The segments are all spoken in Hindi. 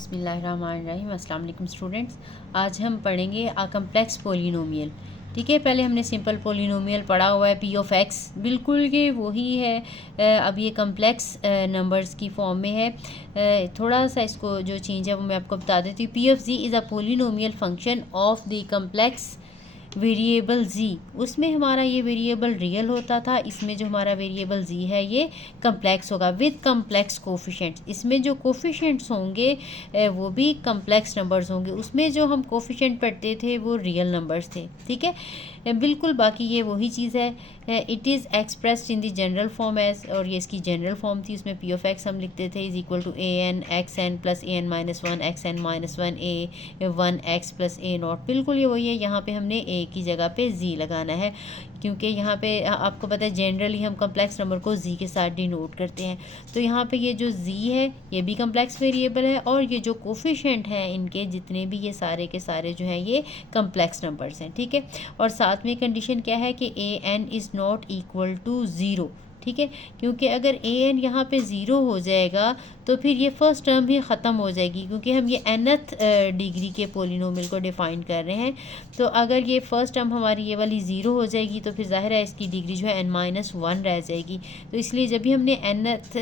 बिस्मिल्लाहिर्रहमानिर्रहीम। अस्सलाम वालेकुम स्टूडेंट्स। आज हम पढ़ेंगे आ कम्प्लेक्स पोलिनोमियल। ठीक है, पहले हमने सिंपल पोलिनोमियल पढ़ा हुआ है पी ऑफ एक्स, बिल्कुल ये वही है। अब ये कम्प्लेक्स नंबर्स की फॉर्म में है। थोड़ा सा इसको जो चेंज है वो मैं आपको बता देती हूँ। P of z is a polynomial function of the complex variable z. उसमें हमारा ये वेरिएबल रियल होता था, इसमें जो हमारा वेरिएबल जी है ये कम्प्लेक्स होगा विद कम्प्लेक्स कोफिशेंट्स। इसमें जो कोफिशेंट्स होंगे वो भी कम्प्लेक्स नंबर्स होंगे। उसमें जो हम कोफिशेंट पढ़ते थे वो रियल नंबर्स थे। ठीक है, बिल्कुल बाकी ये वही चीज़ है। It is expressed in the general form as, और ये इसकी जनरल फॉर्म थी। उसमें पी ऑफ एक्स हम लिखते थे is equal to a n x n plus a n minus one x n minus one a one x plus a nought. बिल्कुल ये वही है। यहाँ पे हमने ए की जगह पे जी लगाना है, क्योंकि यहाँ पे आपको पता है जनरली हम कम्प्लेक्स नंबर को जी के साथ डिनोट करते हैं। तो यहाँ पे ये जो जी है ये भी कम्प्लेक्स वेरिएबल है, और ये जो कोफिशिएंट हैं इनके जितने भी ये सारे के सारे जो हैं ये कम्प्लेक्स नंबर्स हैं। ठीक है, और साथ में कंडीशन क्या है कि a n is not equal to zero. ठीक है, क्योंकि अगर ए एन यहाँ पे ज़ीरो हो जाएगा तो फिर ये फर्स्ट टर्म ही ख़त्म हो जाएगी, क्योंकि हम ये nth डिग्री के पोलिनोमियल को डिफ़ाइन कर रहे हैं। तो अगर ये फर्स्ट टर्म हमारी ये वाली ज़ीरो हो जाएगी तो फिर ज़ाहिर है इसकी डिग्री जो है n-1 रह जाएगी। तो इसलिए जब भी हमने nth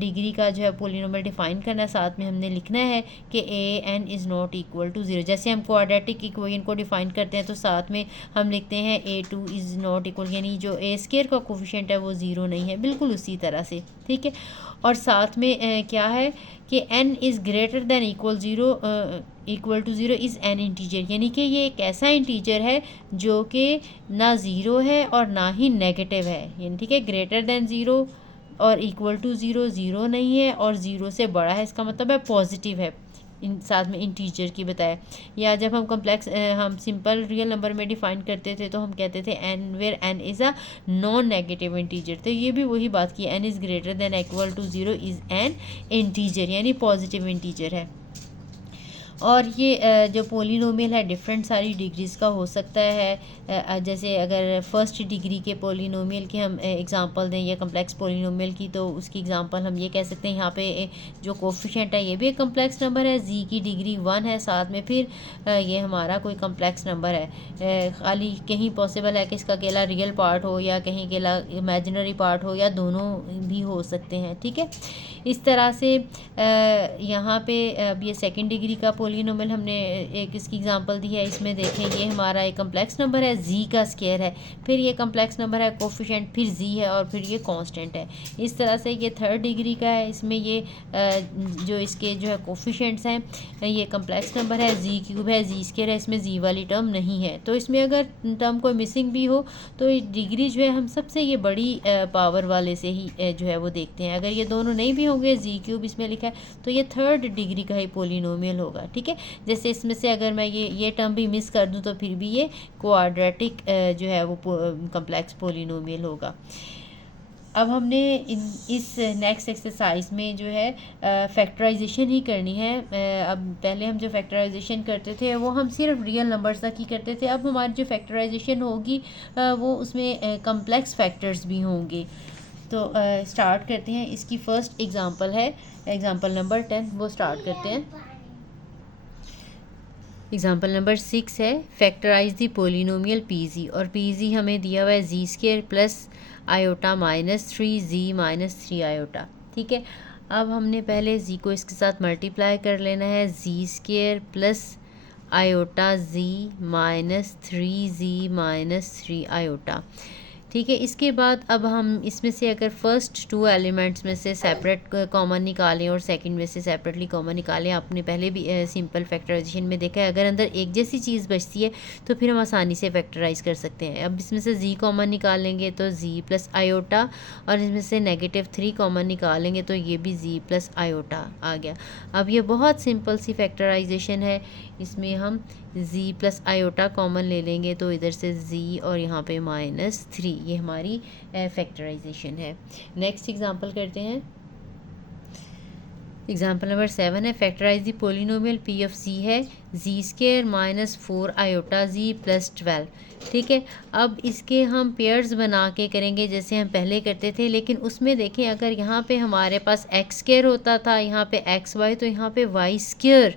डिग्री का जो है पोलिनोमियल डिफ़ाइन करना है, साथ में हमने लिखना है कि a n is not equal to zero. जैसे हम क्वाड्रेटिक इक्वेशन को डिफ़ाइन करते हैं तो साथ में हम लिखते हैं ए टू इज़ नॉट इक्वल, यानी जो ए स्केयर का कोफिशिएंट है वो ज़ीरो नहीं है, बिल्कुल उसी तरह से। ठीक है, और साथ में क्या है कि n is greater than equal zero equal to zero is an integer, यानी कि ये एक ऐसा इंटीजर है जो कि ना ज़ीरो है और ना ही नेगेटिव है। यानी ठीक है, ग्रेटर दैन ज़ीरो और इक्वल टू ज़ीरो, ज़ीरो नहीं है और ज़ीरो से बड़ा है, इसका मतलब है पॉजिटिव है। इन साथ में इंटीजर की बताया। या जब हम कम्प्लेक्स हम सिंपल रियल नंबर में डिफ़ाइन करते थे तो हम कहते थे n where n is a non negative integer. तो ये भी वही बात की, n is greater than equal to zero is an integer, यानी पॉजिटिव इंटीजर है। और ये जो पोलिनोमियल है डिफरेंट सारी डिग्रीज़ का हो सकता है। जैसे अगर फर्स्ट डिग्री के पोलिनोमियल की हम एग्जांपल दें या कम्प्लेक्स पोलिनोमियल की, तो उसकी एग्जांपल हम ये कह सकते हैं यहाँ पे जो कोफिशिएंट है ये भी एक कम्प्लेक्स नंबर है, जी की डिग्री 1 है, साथ में फिर ये हमारा कोई कम्प्लेक्स नंबर है। खाली कहीं पॉसिबल है कि इसका अकेला रियल पार्ट हो या कहीं अकेला इमेजिनरी पार्ट हो, या दोनों भी हो सकते हैं। ठीक है, इस तरह से यहाँ पे अब ये सेकंड डिग्री का पोलिनोमियल हमने एक इसकी एग्जांपल दी है। इसमें देखें ये हमारा एक कम्प्लेक्स नंबर है, जी का स्क्वायर है, फिर ये कम्प्लेक्स नंबर है कोफिशिएंट, फिर जी है और फिर ये कांस्टेंट है। इस तरह से ये थर्ड डिग्री का है। इसमें ये जो इसके जो है कोफिशिएंट्स हैं ये कम्प्लेक्स नंबर है, जी क्यूब है, जी स्क्वायर है, इसमें जी वाली टर्म नहीं है। तो इसमें अगर टर्म कोई मिसिंग भी हो तो डिग्री जो है हम सबसे ये बड़ी पावर वाले से ही जो है वो देखते हैं। अगर ये दोनों नहीं भी होंगे, जी क्यूब इसमें लिखा है, तो ये थर्ड डिग्री का ही पोलिनोमियल होगा। ठीक है, जैसे इसमें से अगर मैं ये टर्म भी मिस कर दूं तो फिर भी ये क्वाड्रेटिक जो है वो कम्प्लेक्स पोलिनोमियल होगा। अब हमने इस नेक्स्ट एक्सरसाइज में जो है फैक्टराइजेशन ही करनी है। अब पहले हम जो फैक्टराइजेशन करते थे वो हम सिर्फ रियल नंबर्स तक ही करते थे। अब हमारी जो फैक्टराइजेशन होगी वो उसमें कम्प्लेक्स फैक्टर्स भी होंगे। तो स्टार्ट करते हैं। इसकी फर्स्ट एग्जांपल है एग्जांपल नंबर 10, वो स्टार्ट करते हैं। एग्जांपल नंबर 6 है फैक्टराइज द पोलिनोमियल पीजी, और पीजी हमें दिया हुआ है z square plus iota minus 3z minus 3 iota. ठीक है, अब हमने पहले जी को इसके साथ मल्टीप्लाई कर लेना है, जी स्क्वायर प्लस आयोटा जी माइनस 3z माइनस 3 आयोटा। ठीक है, इसके बाद अब हम इसमें से अगर फर्स्ट टू एलिमेंट्स में से सेपरेट कॉमन निकालें और सेकंड में से सेपरेटली कॉमन निकालें। आपने पहले भी सिंपल फैक्टराइजेशन में देखा है, अगर अंदर एक जैसी चीज़ बचती है तो फिर हम आसानी से फैक्टराइज कर सकते हैं। अब इसमें से जी कॉमन निकालेंगे तो जी प्लस आयोटा, और इसमें से -3 कॉमन निकालेंगे तो ये भी जी प्लस आयोटा आ गया। अब ये बहुत सिंपल सी फैक्टराइजेशन है। इसमें हम जी प्लस आयोटा कॉमन ले लेंगे तो इधर से जी और यहाँ पे -3, ये हमारी फैक्टराइजेशन है। नेक्स्ट एग्जांपल करते हैं। एग्जाम्पल नंबर 7 है, factorize the polynomial P of z है z square minus 4 iota z plus 12। ठीक है, अब इसके हम पेयर्स बना के करेंगे जैसे हम पहले करते थे, लेकिन उसमें देखें अगर यहाँ पे हमारे पास एक्स स्केयर होता था, यहाँ पे एक्स वाई, तो यहाँ पे वाई स्केयर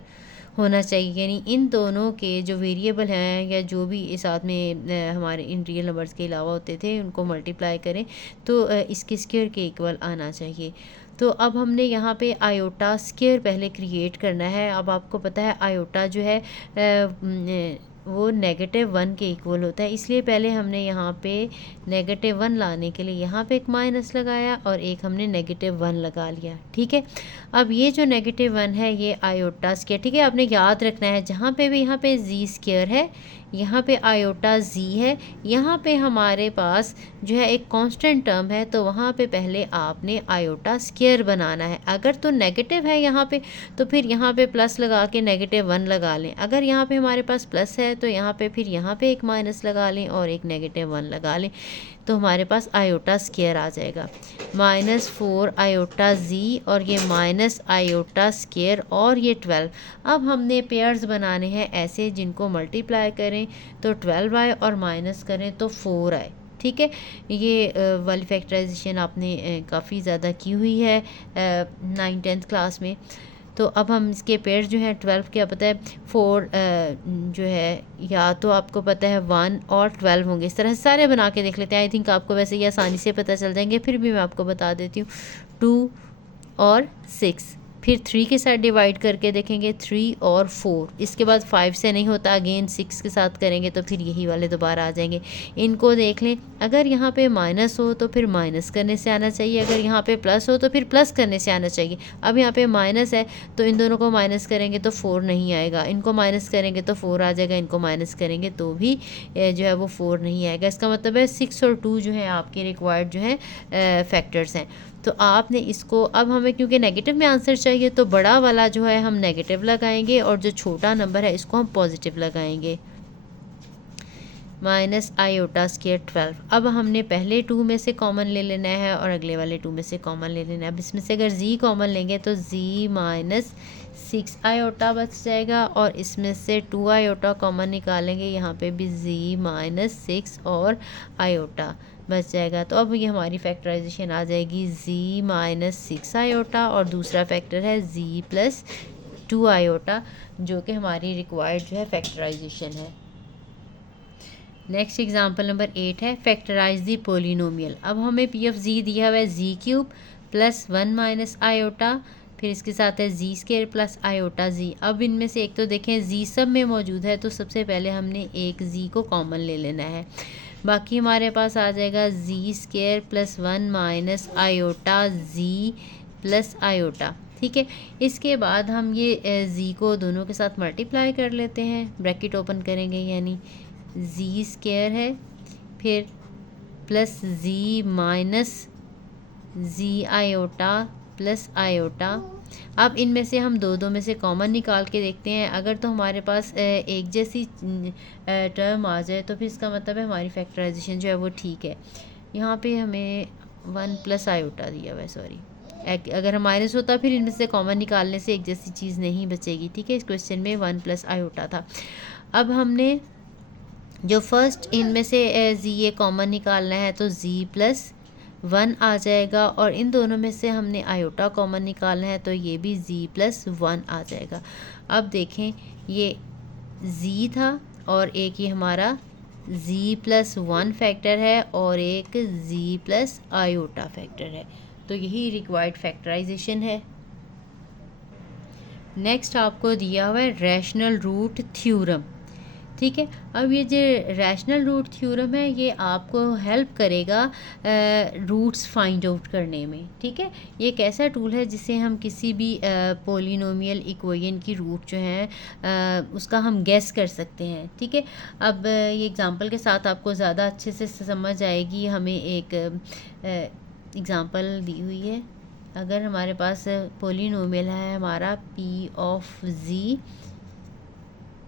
होना चाहिए, यानी इन दोनों के जो वेरिएबल हैं या जो भी साथ में हमारे इन रियल नंबर्स के अलावा होते थे उनको मल्टीप्लाई करें तो इसके स्क्वायर के इक्वल आना चाहिए। तो अब हमने यहाँ पे आयोटा स्क्वायर पहले क्रिएट करना है। अब आपको पता है आयोटा जो है वो -1 के इक्वल होता है, इसलिए पहले हमने यहाँ पे -1 लाने के लिए यहाँ पे एक माइनस लगाया और एक हमने -1 लगा लिया। ठीक है, अब ये जो -1 है ये आयोटा स्क्वायर। ठीक है, आपने याद रखना है जहाँ पे भी यहाँ पे जी स्क्वायर है, यहाँ पे आयोटा जी है, यहाँ पे हमारे पास जो है एक कांस्टेंट टर्म है, तो वहाँ पे पहले आपने आयोटा स्क्वायर बनाना है। अगर तो नेगेटिव है यहाँ पे तो फिर यहाँ पे प्लस लगा के -1 लगा लें। अगर यहाँ पे हमारे पास प्लस है तो यहाँ पे फिर यहाँ पे एक माइनस लगा लें और एक -1 लगा लें, तो हमारे पास आयोटा स्क्वायर आ जाएगा। -4 आयोटा जी और ये माइनस आयोटा स्क्वायर और ये 12। अब हमने पेयर्स बनाने हैं ऐसे जिनको मल्टीप्लाई करें तो 12 आए और माइनस करें तो 4 आए। ठीक है, ये वाली फैक्टराइजेशन आपने काफ़ी ज़्यादा की हुई है 9th-10th क्लास में। तो अब हम इसके पेयर्स जो हैं 12 क्या पता है 4 जो है या तो आपको पता है 1 और 12 होंगे। इस तरह से सारे बना के देख लेते हैं, आई थिंक आपको वैसे ये आसानी से पता चल जाएंगे, फिर भी मैं आपको बता देती हूँ। 2 और 6, फिर 3 के साथ डिवाइड करके देखेंगे 3 और 4, इसके बाद 5 से नहीं होता, अगेन 6 के साथ करेंगे तो फिर यही वाले दोबारा आ जाएंगे। इनको देख लें, अगर यहाँ पे माइनस हो तो फिर माइनस करने से आना चाहिए, अगर यहाँ पे प्लस हो तो फिर प्लस करने से आना चाहिए। अब यहाँ पे माइनस है तो इन दोनों को माइनस करेंगे तो 4 नहीं आएगा, इनको माइनस करेंगे तो 4 आ जाएगा, इनको माइनस करेंगे तो भी जो है वो 4 नहीं आएगा। इसका मतलब है 6 और 2 जो है आपके रिक्वायर्ड जो है फैक्टर्स हैं। तो आपने इसको, अब हमें क्योंकि नेगेटिव में आंसर चाहिए तो बड़ा वाला जो है हम नेगेटिव लगाएंगे और जो छोटा नंबर है इसको हम पॉजिटिव लगाएंगे। Minus iota square 12। अब हमने पहले 2 में से कॉमन ले लेना है और अगले वाले 2 में से कॉमन ले लेना है। अब इसमें से अगर जी कॉमन लेंगे तो जी माइनस 6 आयोटा बच जाएगा और इसमें से 2 आयोटा कॉमन निकालेंगे, यहाँ पे भी जी माइनस 6 और आयोटा बच जाएगा। तो अब ये हमारी फैक्टराइजेशन आ जाएगी जी माइनस 6 आयोटा और दूसरा फैक्टर है जी प्लस 2 आयोटा, जो कि हमारी रिक्वायर्ड जो है फैक्टराइजेशन है। नेक्स्ट एग्जांपल नंबर 8 है, फैक्टराइज दी पोलिनोमियल। अब हमें पी ऑफ जी दिया हुआ है जी क्यूब प्लस 1 माइनस आयोटा, फिर इसके साथ है जी स्क्वायर प्लस आयोटा जी। अब इनमें से एक तो देखें जी सब में मौजूद है, तो सबसे पहले हमने एक जी को कॉमन ले लेना है, बाकी हमारे पास आ जाएगा जी square plus 1 minus iota z plus iota. ठीक है, इसके बाद हम ये जी को दोनों के साथ मल्टीप्लाई कर लेते हैं, ब्रैकेट ओपन करेंगे, यानी जी स्क्वायर है फिर प्लस जी माइनस जी आयोटा प्लस आयोटा। अब इनमें से हम दो में से कॉमन निकाल के देखते हैं, अगर तो हमारे पास एक जैसी टर्म आ जाए तो फिर इसका मतलब है हमारी फैक्टराइजेशन जो है वो ठीक है। यहाँ पे हमें 1 प्लस आयोटा दिया हुआ है, सॉरी, अगर हम माइनस होता फिर इनमें से कॉमन निकालने से एक जैसी चीज़ नहीं बचेगी। ठीक है, इस क्वेश्चन में 1 प्लस आयोटा था। अब हमने जो फर्स्ट इनमें से जी ये कॉमन निकालना है तो जी प्लस 1 आ जाएगा और इन दोनों में से हमने आयोटा कॉमन निकालना है तो ये भी जी प्लस 1 आ जाएगा। अब देखें ये जी था और एक ये हमारा जी प्लस 1 फैक्टर है और एक जी प्लस आयोटा फैक्टर है, तो यही रिक्वायर्ड फैक्टराइजेशन है। नेक्स्ट आपको दिया हुआ है रैशनल रूट थ्योरम। ठीक है, अब ये जो रैशनल रूट थ्योरम है ये आपको हेल्प करेगा रूट्स फाइंड आउट करने में। ठीक है, ये एक ऐसा टूल है जिससे हम किसी भी पोलिनोमियल इक्वेशन की रूट जो है उसका हम गेस कर सकते हैं। ठीक है, अब ये एग्जांपल के साथ आपको ज़्यादा अच्छे से समझ आएगी। हमें एक एग्जांपल दी हुई है, अगर हमारे पास पोलिनोमियल है हमारा p of z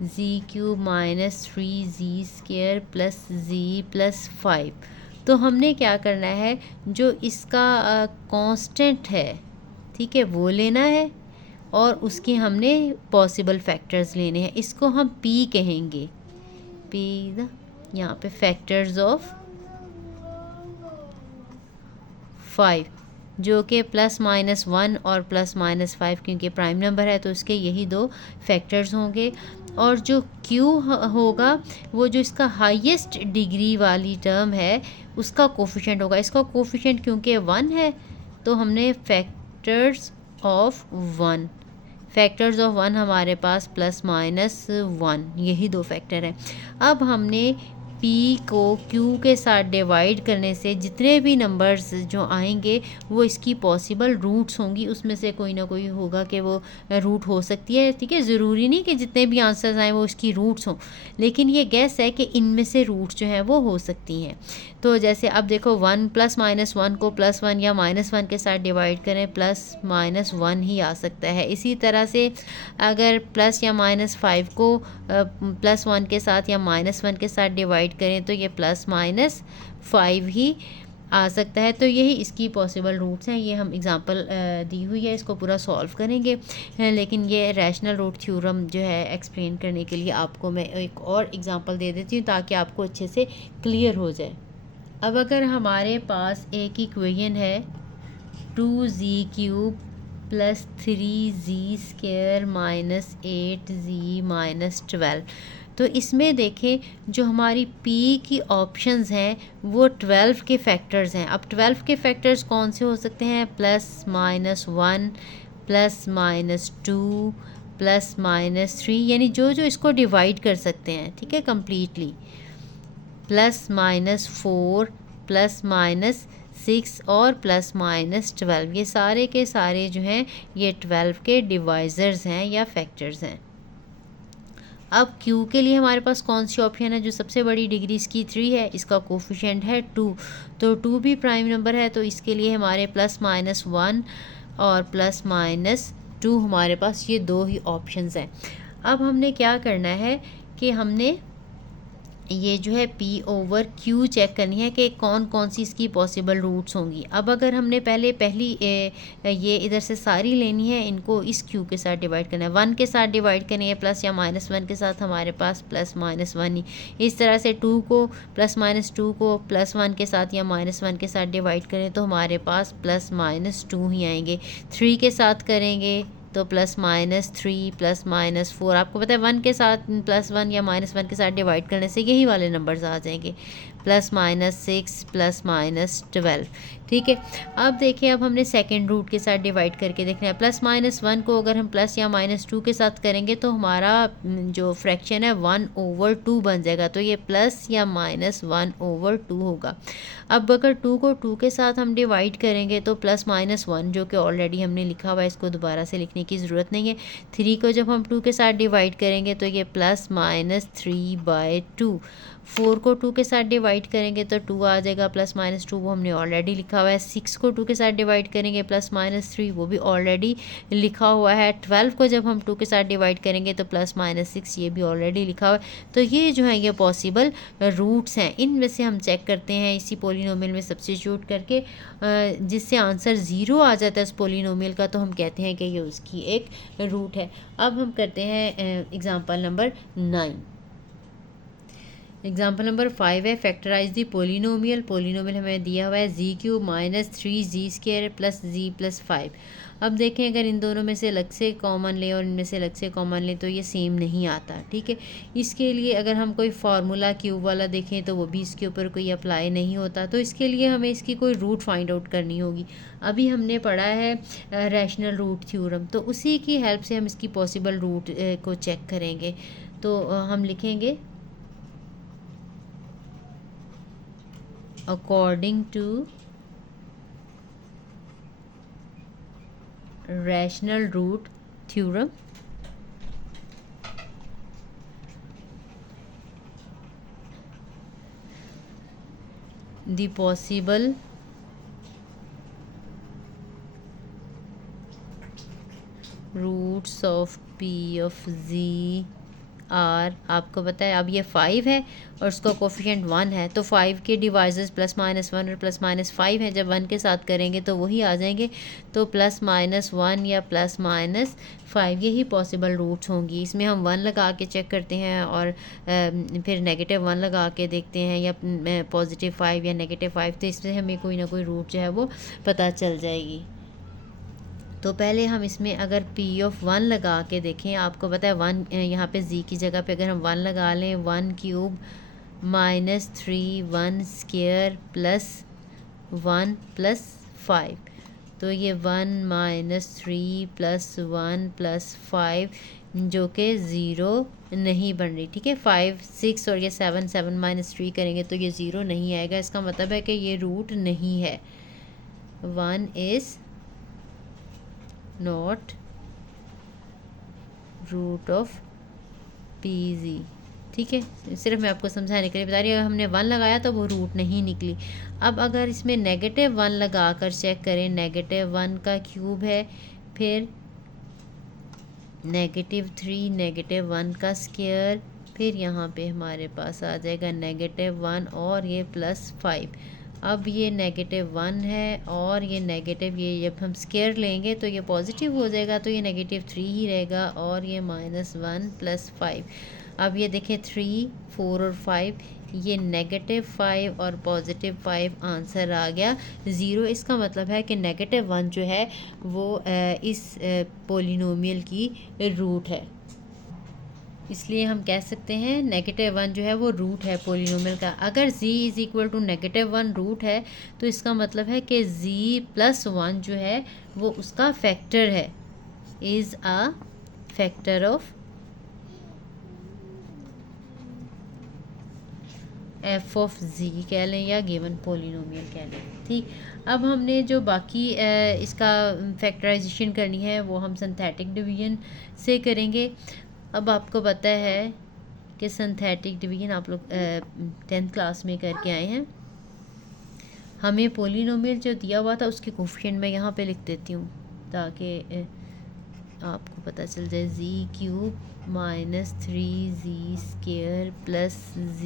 z cube minus 3 square plus z plus 5, तो हमने क्या करना है जो इसका कांस्टेंट है, ठीक है, वो लेना है और उसके हमने पॉसिबल फैक्टर्स लेने हैं। इसको हम पी कहेंगे, पी यहाँ पे फैक्टर्स ऑफ 5, जो कि +-1 और +-5, क्योंकि प्राइम नंबर है तो उसके यही दो फैक्टर्स होंगे। और जो Q होगा वो जो इसका हाईएस्ट डिग्री वाली टर्म है उसका कोफिशिएंट होगा। इसका कोफिशिएंट क्योंकि 1 है तो हमने फैक्टर्स ऑफ 1, फैक्टर्स ऑफ 1 हमारे पास +-1, यही दो फैक्टर हैं। अब हमने P को Q के साथ डिवाइड करने से जितने भी नंबर्स जो आएंगे वो इसकी पॉसिबल रूट्स होंगी, उसमें से कोई ना कोई होगा कि वो रूट हो सकती है। ठीक है, ज़रूरी नहीं कि जितने भी आंसर्स आएँ वो उसकी रूट्स हों, लेकिन ये गैस है कि इनमें से रूट्स जो हैं वो हो सकती हैं। तो जैसे अब देखो 1 +-1 को +1 या -1 के साथ डिवाइड करें, +-1 ही आ सकता है। इसी तरह से अगर प्लस या -5 को +1 के साथ या -1 के साथ डिवाइड करें तो ये +-5 ही आ सकता है। तो यही इसकी पॉसिबल रूट्स हैं। ये हम एग्जांपल दी हुई है, इसको पूरा सॉल्व करेंगे, लेकिन ये रैशनल रूट थ्योरम जो है एक्सप्लेन करने के लिए आपको मैं एक और एग्जांपल दे देती हूँ ताकि आपको अच्छे से क्लियर हो जाए। अब अगर हमारे पास एक इक्वेशन है 2z³ + 3z² - 8z - 12, तो इसमें देखें जो हमारी P की ऑप्शंस हैं वो 12 के फैक्टर्स हैं। अब 12 के फैक्टर्स कौन से हो सकते हैं? +-1, +-2, +-3, यानी जो जो इसको डिवाइड कर सकते हैं। ठीक है, कम्प्लीटली +-4, +-6 और +-12, ये सारे के सारे जो हैं ये 12 के डिवाइज़र्स हैं या फैक्टर्स हैं। अब Q के लिए हमारे पास कौन सी ऑप्शन है? जो सबसे बड़ी डिग्री इसकी 3 है, इसका कोफिशिएंट है 2, तो 2 भी प्राइम नंबर है, तो इसके लिए हमारे +-1 और +-2 हमारे पास ये दो ही ऑप्शंस हैं। अब हमने क्या करना है कि हमने ये जो है P/Q चेक करनी है कि कौन कौन सी इसकी पॉसिबल रूट्स होंगी। अब अगर हमने पहली ये इधर से सारी लेनी है, इनको इस Q के साथ डिवाइड करना है, 1 के साथ डिवाइड करनी है, प्लस या -1 के साथ हमारे पास +-1 ही। इस तरह से 2 को +-2 को +1 के साथ या -1 के साथ डिवाइड करें तो हमारे पास +-2 ही आएंगे। 3 के साथ करेंगे तो +-3, +-4, आपको पता है 1 के साथ +1 या -1 के साथ डिवाइड करने से यही वाले नंबर्स आ जाएंगे, +-6, +-12। ठीक है, अब देखिए अब हमने सेकंड रूट के साथ डिवाइड करके देखना है। +-1 को अगर हम प्लस या -2 के साथ करेंगे तो हमारा जो फ्रैक्शन है 1/2 बन जाएगा, तो ये प्लस या -1/2 होगा। अब अगर 2 को 2 के साथ हम डिवाइड करेंगे तो +-1 जो कि ऑलरेडी हमने लिखा हुआ है, इसको दोबारा से लिखने की ज़रूरत नहीं है। 3 को जब हम 2 के साथ डिवाइड करेंगे तो ये +-3/2। 4 को 2 के साथ डिवाइड करेंगे तो 2 आ जाएगा, +-2 वो हमने ऑलरेडी लिखा हुआ है। 6 को 2 के साथ डिवाइड करेंगे +-3, वो भी ऑलरेडी लिखा हुआ है। 12 को जब हम 2 के साथ डिवाइड करेंगे तो +-6, ये भी ऑलरेडी लिखा हुआ है। तो ये जो है ये पॉसिबल रूट्स हैं, इनमें से हम चेक करते हैं इसी पोलिनोमियल में सब्स्टिट्यूट करके, जिससे आंसर 0 आ जाता है उस पोलिनोमियल का, तो हम कहते हैं कि ये उसकी एक रूट है। अब हम करते हैं एग्जाम्पल नंबर 9। एग्जाम्पल नंबर 5 है फैक्टराइज दी पोलिनोमियल। पोलिनोमियल हमें दिया हुआ है z³ - 3z² + z + 5। अब देखें अगर इन दोनों में से अलग से कॉमन लें और इनमें से अलग से कॉमन लें तो ये सेम नहीं आता। ठीक है, इसके लिए अगर हम कोई फार्मूला क्यूब वाला देखें तो वो भी इसके ऊपर कोई अप्लाई नहीं होता, तो इसके लिए हमें इसकी कोई रूट फाइंड आउट करनी होगी। अभी हमने पढ़ा है रैशनल रूट थ्योरम, तो उसी की हेल्प से हम इसकी पॉसिबल रूट को चेक करेंगे। तो हम लिखेंगे according to rational root theorem, the possible roots of P of z are आपको पता है अब ये 5 है और उसका कोफिशिएंट 1 है, तो 5 के डिवाइजर्स +-1 और +-5 है, जब 1 के साथ करेंगे तो वही आ जाएंगे। तो +-1 या +-5 यही पॉसिबल रूट्स होंगी। इसमें हम 1 लगा के चेक करते हैं और फिर -1 लगा के देखते हैं या +5 या -5, तो इसमें हमें कोई ना कोई रूट जो है वो पता चल जाएगी। तो पहले हम इसमें अगर P(1) लगा के देखें, आपको पता है 1 यहाँ पे z की जगह पे अगर हम 1 लगा लें, 1³ -3 1 स्क्वायर +1 +5, तो ये 1 -3 +1 +5 जो कि 0 नहीं बन रही, ठीक है। 5 6 और ये 7 -3 करेंगे तो ये 0 नहीं आएगा। इसका मतलब है कि ये रूट नहीं है। 1 is not root of PZ, ठीक है। सिर्फ मैं आपको समझाने के लिए बता रही हूँ, हमने 1 लगाया तो वो रूट नहीं निकली। अब अगर इसमें -1 लगा कर चेक करें, -1 का क्यूब है, फिर -3 -1 का स्क्वायर, फिर यहाँ पे हमारे पास आ जाएगा -1 और ये +5। अब ये -1 है और ये नेगेटिव, ये जब हम स्क्वायर लेंगे तो ये पॉजिटिव हो जाएगा, तो ये -3 ही रहेगा और ये -1 +5। अब ये देखें 3 4 और 5, ये -5 और +5 आंसर आ गया 0। इसका मतलब है कि -1 जो है वो इस पोलिनोमियल की रूट है। इसलिए हम कह सकते हैं -1 जो है वो रूट है पोलिनोमियल का। अगर z = -1 रूट है तो इसका मतलब है कि z+1 जो है वो उसका फैक्टर है, is a factor of f(z) कह लें या गिवन पोलिनोमियल कह लें, ठीक। अब हमने जो बाकी इसका फैक्टराइजेशन करनी है वो हम सिंथेटिक डिवीजन से करेंगे। अब आपको पता है कि सिंथेटिक डिवीजन आप लोग 10th क्लास में करके आए हैं। हमें पोलिनोमियल जो दिया हुआ था उसके कोफिशिएंट मैं यहाँ पे लिख देती हूँ ताकि आपको पता चल जाए। z³ -3z² +z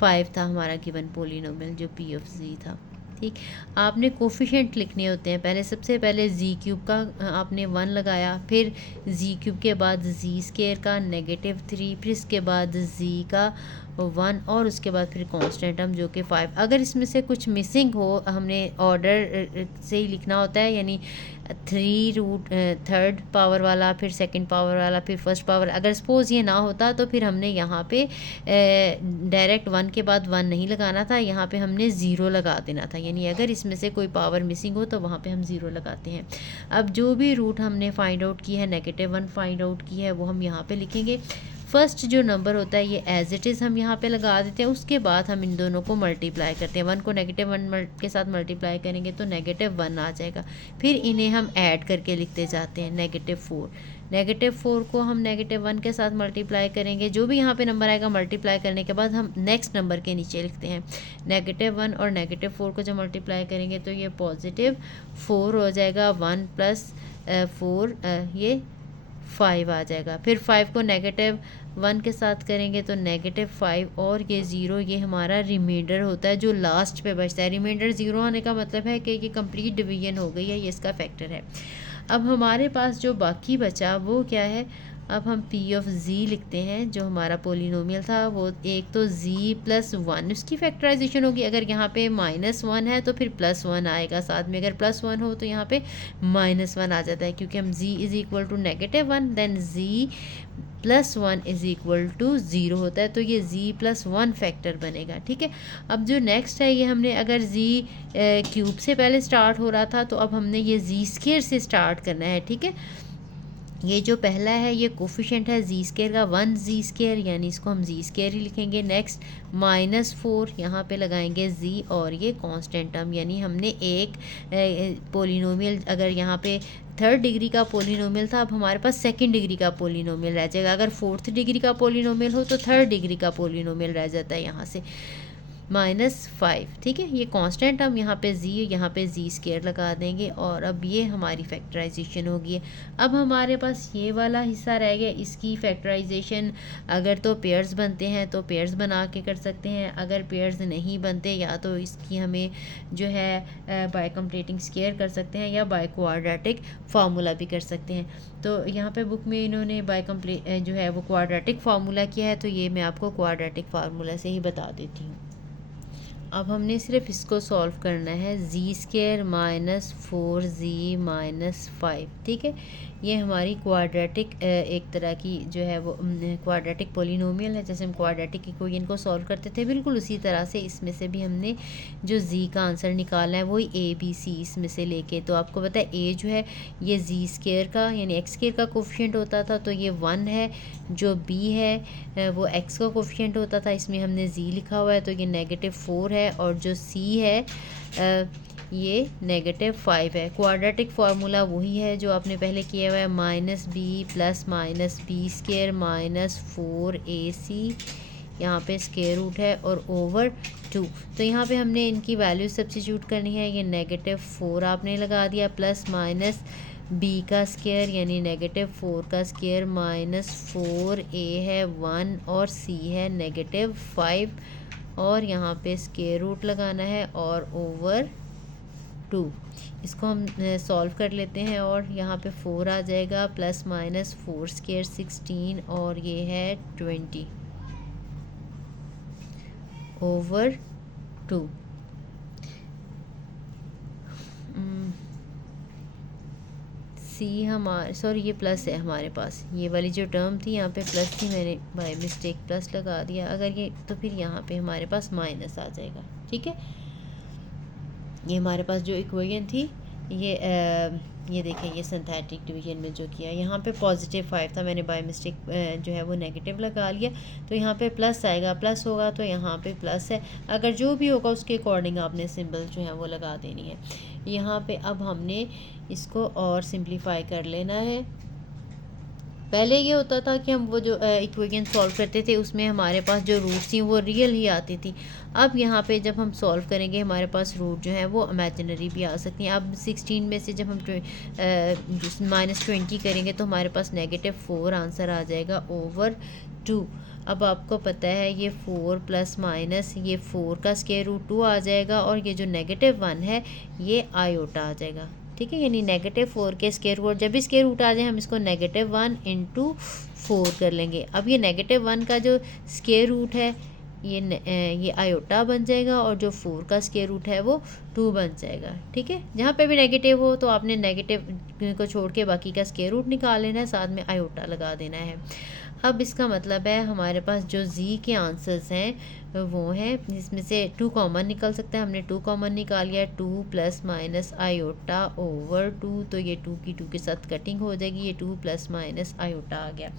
+5 था हमारा गिवन पोलिनोमियल जो P(z) था, ठीक। आपने कोफिशिएंट लिखने होते हैं। पहले सबसे पहले z³ का आपने 1 लगाया, फिर z³ के बाद z² का -3, फिर इसके बाद z का 1 और उसके बाद फिर कांस्टेंट टर्म जो कि 5। अगर इसमें से कुछ मिसिंग हो, हमने ऑर्डर से ही लिखना होता है, यानी 3 पावर वाला, फिर सेकंड पावर वाला, फिर फर्स्ट पावर। अगर सपोज़ ये ना होता तो फिर हमने यहाँ पे डायरेक्ट 1 के बाद 1 नहीं लगाना था, यहाँ पे हमने 0 लगा देना था। यानी अगर इसमें से कोई पावर मिसिंग हो तो वहाँ पे हम 0 लगाते हैं। अब जो भी रूट हमने फाइंड आउट की है, -1 फाइंड आउट की है, वो हम यहाँ पे लिखेंगे। फर्स्ट जो नंबर होता है ये एज इट इज़ हम यहाँ पे लगा देते हैं। उसके बाद हम इन दोनों को मल्टीप्लाई करते हैं। 1 को -1 के साथ मल्टीप्लाई करेंगे तो -1 आ जाएगा। फिर इन्हें हम ऐड करके लिखते जाते हैं। -4 -4 को हम -1 के साथ मल्टीप्लाई करेंगे। जो भी यहाँ पे नंबर आएगा मल्टीप्लाई करने के बाद हम नेक्स्ट नंबर के नीचे लिखते हैं। -1 और -4 को जब मल्टीप्लाई करेंगे तो ये +4 हो जाएगा। 1 + 4 ये 5 आ जाएगा। फिर 5 को -1 के साथ करेंगे तो -5 और ये 0, ये हमारा रिमाइंडर होता है जो लास्ट पे बचता है। रिमाइंडर 0 आने का मतलब है कि ये कंप्लीट डिवीजन हो गई है, ये इसका फैक्टर है। अब हमारे पास जो बाकी बचा वो क्या है, अब हम P(z) लिखते हैं। जो हमारा पोलिनोमियल था वो एक तो z+1 उसकी फैक्टराइजेशन होगी। अगर यहाँ पे -1 है तो फिर +1 आएगा साथ में। अगर +1 हो तो यहाँ पे -1 आ जाता है, क्योंकि हम z = -1 देन z+1 = 0 होता है, तो ये z+1 फैक्टर बनेगा, ठीक है। अब जो नेक्स्ट है, ये हमने अगर z³ से पहले स्टार्ट हो रहा था तो अब हमने ये z² से स्टार्ट करना है, ठीक है। ये जो पहला है ये कोफिशिएंट है z² का 1z², यानी इसको हम z² ही लिखेंगे। नेक्स्ट -4 यहाँ पे लगाएंगे z और ये कांस्टेंट टर्म, यानी हमने एक पोलिनोमियल, अगर यहाँ पे 3rd डिग्री का पोलिनोमियल था, अब हमारे पास 2nd डिग्री का पोलिनोमियल रह जाएगा। अगर 4th डिग्री का पोलिनोमियल हो तो 3rd डिग्री का पोलिनोमियल रह जाता है यहाँ से। -5, ठीक है। ये कांस्टेंट हम यहाँ पे जी स्केयर लगा देंगे और अब ये हमारी फैक्टराइजेशन होगी। अब हमारे पास ये वाला हिस्सा रह गया, इसकी फैक्टराइजेशन अगर तो पेयर्स बनते हैं तो पेयर्स बना के कर सकते हैं, अगर पेयर्स नहीं बनते या तो इसकी हमें जो है बाय कंप्लीटिंग स्केयर कर सकते हैं या बाय क्वाड्रेटिक फार्मूला भी कर सकते हैं। तो यहाँ पे बुक में इन्होंने बाय कंप्लीट जो है वो क्वाड्रेटिक फार्मूला किया है, तो ये मैं आपको क्वाड्रेटिक फार्मूला से ही बता देती हूँ। अब हमने सिर्फ इसको सॉल्व करना है, जी स्केयर -4z-5, ठीक है। ये हमारी क्वाड्रेटिक एक तरह की जो है वो क्वाड्रेटिक पोलिनोमियल है। जैसे हम क्वाड्रेटिक इक्वेशन को सॉल्व करते थे बिल्कुल उसी तरह से इसमें से भी हमने जो जी का आंसर निकालना है वही ABC इसमें से लेके। तो आपको पता है ए जो है ये जी स्केयर का यानी एक्स स्केयर का कोफिशिएंट होता था, तो ये 1 है। जो बी है वो एक्स का कोफिशिएंट होता था, इसमें हमने जी लिखा हुआ है तो ये -4 है। और जो सी है ये -5 है। क्वाड्रेटिक फार्मूला वही है जो आपने पहले किया हुआ है, -b + -b स्केयर -4ac, यहाँ पे स्केयर रूट है और ओवर 2। तो यहाँ पे हमने इनकी वैल्यू सब्स्टिट्यूट करनी है। ये -4 आपने लगा दिया प्लस माइनस b का स्केयर यानी -4 का स्केयर -4a है 1 और c है -5 और यहाँ पे स्केयर रूट लगाना है और ओवर 2। इसको हम सॉल्व कर लेते हैं और यहाँ पे 4 आ जाएगा प्लस माइनस 4 स्केयर 16 और ये है 20 ओवर 2। सी हमारे सॉरी ये प्लस है हमारे पास, ये वाली जो टर्म थी यहाँ पे प्लस थी, मैंने बाय मिस्टेक प्लस लगा दिया। अगर ये तो फिर यहाँ पे हमारे पास माइनस आ जाएगा, ठीक है। ये हमारे पास जो इक्वेशन थी ये देखें, ये सिंथेटिक डिवीजन में जो किया यहाँ पे +5 था, मैंने बाय मिस्टेक जो है वो नेगेटिव लगा लिया। तो यहाँ पे प्लस आएगा, प्लस होगा तो यहाँ पे प्लस है। अगर जो भी होगा उसके अकॉर्डिंग आपने सिंबल जो है वो लगा देनी है। यहाँ पे अब हमने इसको और सिंप्लीफाई कर लेना है। पहले ये होता था कि हम वो जो इक्वेशन सॉल्व करते थे उसमें हमारे पास जो रूट थी वो रियल ही आती थी। अब यहाँ पे जब हम सॉल्व करेंगे हमारे पास रूट जो है वो इमेजिनरी भी आ सकती हैं। अब 16 में से जब हम -20 करेंगे तो हमारे पास -4 आंसर आ जाएगा ओवर 2। अब आपको पता है ये 4 प्लस माइनस ये 4 का स्क्वायर रूट 2 आ जाएगा और ये जो -1 है ये आयोटा आ जाएगा, ठीक है। यानी -4 के स्क्वायर रूट, जब भी स्क्वायर रूट आ जाए हम इसको -1 × 4 कर लेंगे। अब ये -1 का जो स्क्वायर रूट है ये आयोटा बन जाएगा और जो 4 का स्क्वायर रूट है वो 2 बन जाएगा, ठीक है। जहाँ पे भी नेगेटिव हो तो आपने नेगेटिव को छोड़ के बाकी का स्क्वायर रूट निकाल लेना है, साथ में आयोटा लगा देना है। अब इसका मतलब है हमारे पास जो जी के आंसर्स हैं वो हैं, जिसमें से 2 कॉमन निकल सकता है। हमने 2 कॉमन निकाल लिया, 2 प्लस माइनस आयोटा ओवर 2। तो ये 2 की 2 के साथ कटिंग हो जाएगी, ये 2 प्लस माइनस आयोटा आ गया।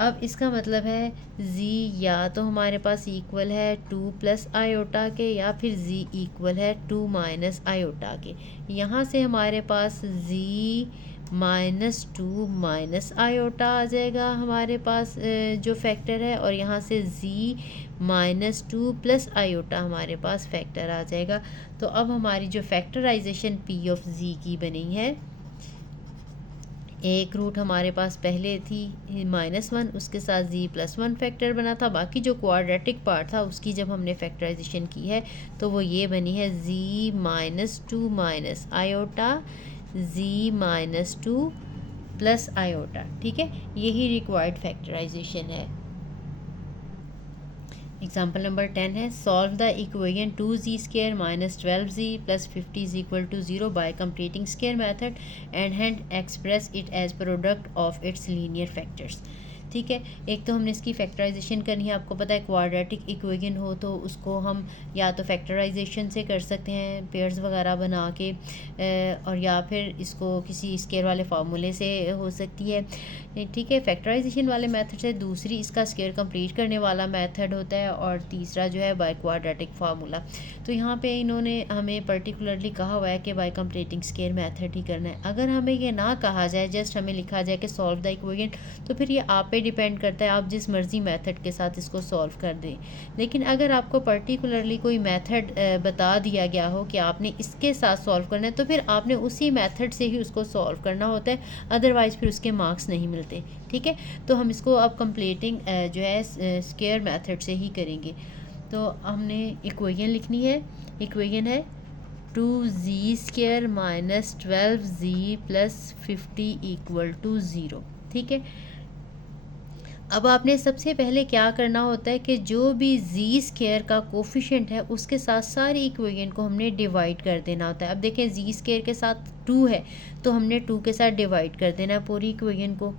अब इसका मतलब है जी या तो हमारे पास इक्वल है 2 प्लस आयोटा के या फिर जी इक्वल है 2 माइनस आयोटा के। यहाँ से हमारे पास जी -2 माइनस आयोटा आ जाएगा हमारे पास जो फैक्टर है, और यहाँ से जी -2 प्लस आयोटा हमारे पास फैक्टर आ जाएगा। तो अब हमारी जो फैक्टराइजेशन पी ऑफ जी की बनी है, एक रूट हमारे पास पहले थी -1, उसके साथ z+1 फैक्टर बना था। बाकी जो क्वाड्रेटिक पार्ट था उसकी जब हमने फैक्टराइजेशन की है तो वो ये बनी है z -2 minus iota z-2 plus iota, ठीक है। यही रिक्वायर्ड फैक्टराइजेशन है। एग्जाम्पल नंबर 10 है, solve the equation 2z² -12z + 50 = 0 by completing square method and hand express it as product of its linear factors, ठीक है। एक तो हमने इसकी फैक्टराइजेशन करनी है। आपको पता है क्वाड्रेटिक इक्वेशन हो तो उसको हम या तो फैक्टराइजेशन से कर सकते हैं पेयर्स वगैरह बना के, और या फिर इसको किसी स्क्वायर वाले फार्मूले से हो सकती है, ठीक है। फैक्टराइजेशन वाले मेथड से, दूसरी इसका स्क्वायर कंप्लीट करने वाला मेथड होता है, और तीसरा जो है बाय क्वाड्रेटिक फार्मूला। तो यहाँ पे इन्होंने हमें पर्टिकुलरली कहा हुआ है कि बाय कंप्लीटिंग स्क्वायर मेथड ही करना है। अगर हमें ये ना कहा जाए, जस्ट हमें लिखा जाए कि सॉल्व द इक्वेशन, तो फिर ये आप पे डिपेंड करता है, आप जिस मर्ज़ी मेथड के साथ इसको सॉल्व कर दें। लेकिन अगर आपको पर्टिकुलरली कोई मेथड बता दिया गया हो कि आपने इसके साथ सॉल्व करना है, तो फिर आपने उसी मेथड से ही उसको सॉल्व करना होता है, अदरवाइज़ फिर उसके मार्क्स नहीं मिलते। ठीक है, तो हम इसको अब कंप्लीटिंग जो है स्क्वायर मेथड से ही करेंगे। तो हमने इक्वेशन लिखनी है, इक्वेशन है 2z² minus 12z plus 50 equal to 0। ठीक है, अब आपने सबसे पहले क्या करना होता है कि जो भी z² का कोफिशिएंट है उसके साथ सारी इक्वेशन को हमने डिवाइड कर देना होता है। अब देखें z² के साथ 2 है तो हमने 2 के साथ डिवाइड कर देना है पूरी इक्वेशन को।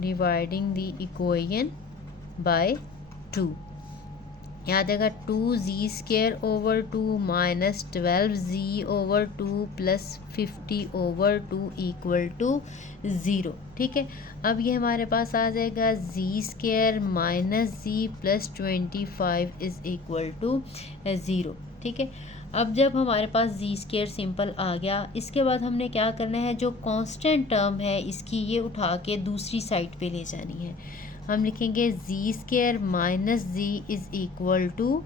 डिवाइडिंग द इक्वेशन बाय 2, याद आएगा 2z² over 2 minus 12z over 2 plus 50 over 2 equal to 0। ठीक है, अब ये हमारे पास आ जाएगा z² minus z plus 25 is equal to 0। ठीक है, अब जब हमारे पास z² सिंपल आ गया, इसके बाद हमने क्या करना है, जो कांस्टेंट टर्म है इसकी ये उठा के दूसरी साइड पे ले जानी है। हम लिखेंगे z² minus z is equal to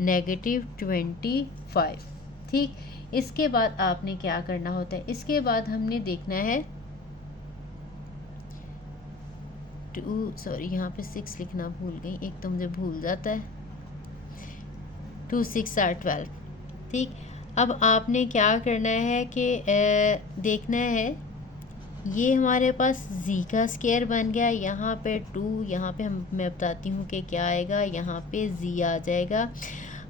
-25। ठीक, इसके बाद आपने क्या करना होता है, इसके बाद हमने देखना है यहाँ पे 6 लिखना भूल गई, एक तो मुझे भूल जाता है, 2 6 are 12। ठीक, अब आपने क्या करना है कि देखना है ये हमारे पास z का स्क्वायर बन गया, यहाँ पे 2, यहाँ पे मैं बताती हूँ कि क्या आएगा, यहाँ पे z आ जाएगा।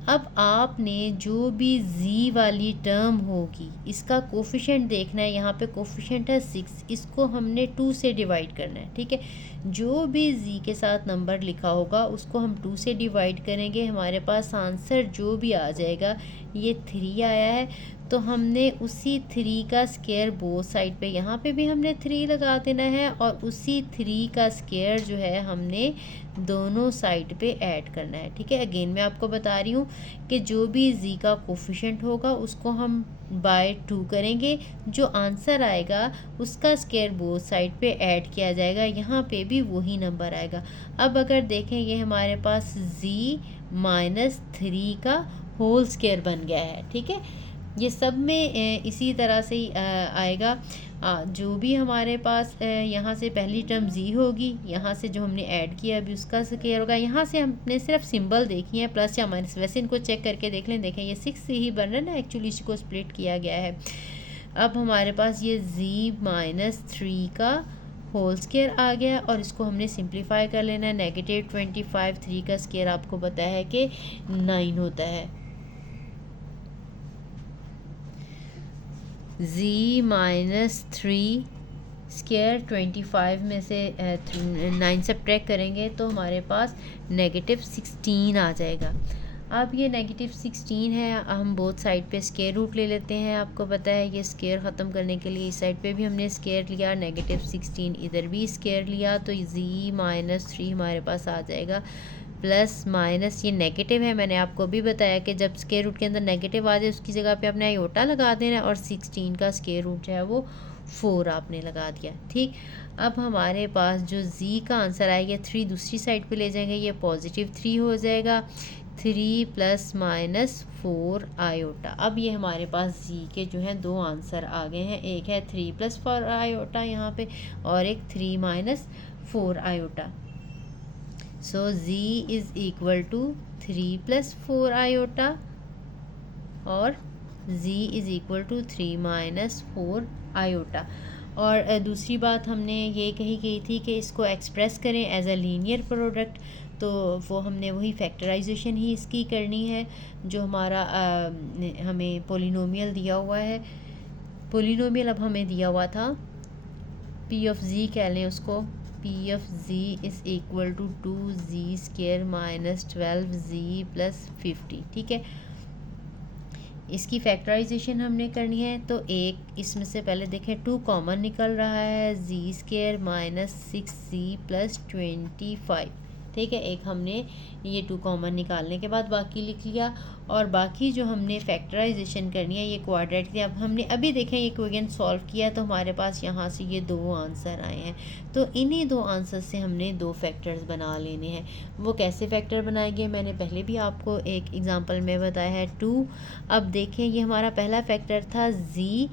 अब आपने जो भी z वाली टर्म होगी इसका कोफिशिएंट देखना है, यहाँ पे कोफिशिएंट है 6, इसको हमने 2 से डिवाइड करना है। ठीक है, जो भी z के साथ नंबर लिखा होगा उसको हम 2 से डिवाइड करेंगे, हमारे पास आंसर जो भी आ जाएगा, ये 3 आया है तो हमने उसी 3 का स्क्वायर बोथ साइड पे, यहाँ पे भी हमने 3 लगा देना है और उसी 3 का स्क्वायर जो है हमने दोनों साइड पे ऐड करना है। ठीक है, अगेन मैं आपको बता रही हूँ कि जो भी z का कोफिशिएंट होगा उसको हम बाय 2 करेंगे, जो आंसर आएगा उसका स्क्वायर बोथ साइड पे ऐड किया जाएगा, यहाँ पे भी वही नंबर आएगा। अब अगर देखें ये हमारे पास z माइनस 3 का होल स्क्वायर बन गया है। ठीक है, ये सब में इसी तरह से ही आएगा। जो भी हमारे पास यहाँ से पहली टर्म z होगी, यहाँ से जो हमने ऐड किया अभी उसका स्क्वायर होगा, यहाँ से हमने सिर्फ सिंबल देखी है प्लस या माइनस, वैसे इनको चेक करके देख लें, देखें ये 6 से ही बन रहा है ना, एक्चुअली इसको स्प्लिट किया गया है। अब हमारे पास ये z माइनस 3 का होल स्क्वायर आ गया और इसको हमने सिंप्लीफाई कर लेना है। -25, 3 का स्क्वायर आपको पता है कि 9 होता है। z माइनस 3 स्क्वायर 25 में से 9 सब्ट्रैक्ट करेंगे तो हमारे पास -16 आ जाएगा। अब ये -16 है, हम बोथ साइड पे स्क्वायर रूट ले लेते हैं। आपको पता है ये स्क्वायर ख़त्म करने के लिए इस साइड पे भी हमने स्क्वायर लिया, -16 इधर भी स्क्वायर लिया, तो z माइनस 3 हमारे पास आ जाएगा। प्लस माइनस ये नेगेटिव है, मैंने आपको भी बताया कि जब स्क्वायर रूट के अंदर नेगेटिव आ जाए उसकी जगह पे आपने आयोटा लगा देना है, और 16 का स्क्वायर रूट जो है वो 4 आपने लगा दिया। ठीक, अब हमारे पास जो z का आंसर आएगा 3 दूसरी साइड पे ले जाएंगे, ये +3 हो जाएगा, 3 प्लस माइनस 4 आयोटा। अब ये हमारे पास z के जो हैं 2 आंसर आ गए हैं, एक है 3 प्लस 4 आयोटा यहाँ पे और एक 3 minus 4 iota. So z is equal to 3 plus 4 iota और z is equal to 3 minus 4 iota. और दूसरी बात हमने ये कही गई थी कि इसको एक्सप्रेस करें एज अ लीनियर प्रोडक्ट, तो वो हमने वही फैक्टराइजेशन ही इसकी करनी है जो हमारा हमें पोलिनोमियल दिया हुआ है। पोलिनोमियल अब हमें दिया हुआ था p ऑफ z, कह लें उसको p of z is equal to 2z² minus 12z plus 50। ठीक है, इसकी फैक्टराइजेशन हमने करनी है, तो एक इसमें से पहले देखें 2 कॉमन निकल रहा है, z² माइनस 6z प्लस 25। ठीक है। एक हमने ये 2 कॉमन निकालने के बाद बाकी लिख लिया, और बाकी जो हमने फैक्टराइजेशन करनी है ये क्वाड्रेटिक, अब हमने अभी देखें ये इक्वेशन सॉल्व किया तो हमारे पास यहाँ से ये 2 आंसर आए हैं। तो इन्हीं 2 आंसर से हमने 2 फैक्टर्स बना लेने हैं। वो कैसे फैक्टर बनाएंगे मैंने पहले भी आपको एक एग्जांपल में बताया है 2। अब देखें ये हमारा पहला फैक्टर था z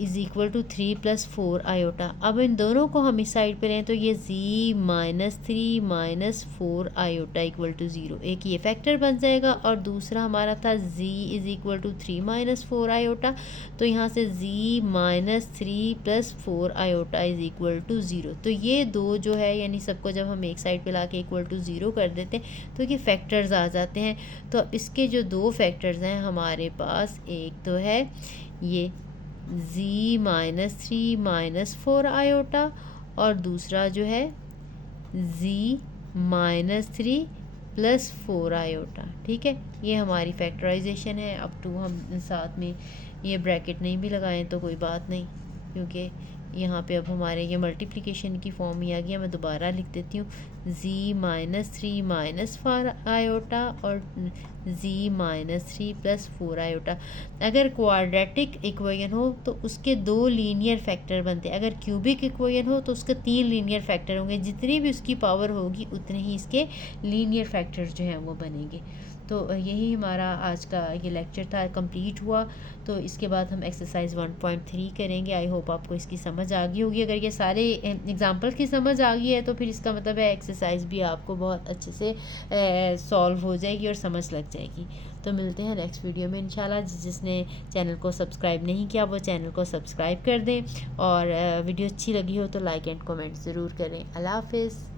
is equal to 3 + 4 iota. अब इन दोनों को हम इस साइड पे लें तो ये z - 3 - 4 आयोटा इक्वल टू 0, एक ये फैक्टर बन जाएगा। और दूसरा हमारा था z is equal to 3 - 4 iota, तो यहाँ से z - 3 + 4 iota is equal to 0। तो ये दो जो है यानी सबको जब हम एक साइड पे ला के इक्वल टू 0 कर देते हैं तो ये फैक्टर्स आ जाते हैं। तो अब इसके जो 2 फैक्टर्स हैं हमारे पास, एक तो है ये z - 3 - 4 आयोटा, और दूसरा जो है z - 3 + 4 आयोटा। ठीक है, ये हमारी फैक्टराइजेशन है। अब 2 हम साथ में ये ब्रैकेट नहीं भी लगाएं तो कोई बात नहीं, क्योंकि यहाँ पे अब हमारे ये मल्टीप्लिकेशन की फॉर्म ही आ गया। मैं दोबारा लिख देती हूँ, z - 3 - 4 आयोटा और z - 3 + 4 आयोटा। अगर क्वाड्रेटिक इक्वेशन हो तो उसके 2 लीनियर फैक्टर बनते हैं, अगर क्यूबिक इक्वेशन हो तो उसके 3 लीनियर फैक्टर होंगे। जितनी भी उसकी पावर होगी उतने ही इसके लीनियर फैक्टर्स जो हैं वो बनेंगे। तो यही हमारा आज का ये लेक्चर था, कंप्लीट हुआ। तो इसके बाद हम एक्सरसाइज 1.3 करेंगे। आई होप आपको इसकी समझ आ गई होगी। अगर ये सारे एग्जांपल की समझ आ गई है तो फिर इसका मतलब है एक्सरसाइज भी आपको बहुत अच्छे से सॉल्व हो जाएगी और समझ लग जाएगी। तो मिलते हैं नेक्स्ट वीडियो में इंशाल्लाह। जिसने चैनल को सब्सक्राइब नहीं किया वो चैनल को सब्सक्राइब कर दें, और वीडियो अच्छी लगी हो तो लाइक एंड कमेंट ज़रूर करें। अल्लाह हाफिज़।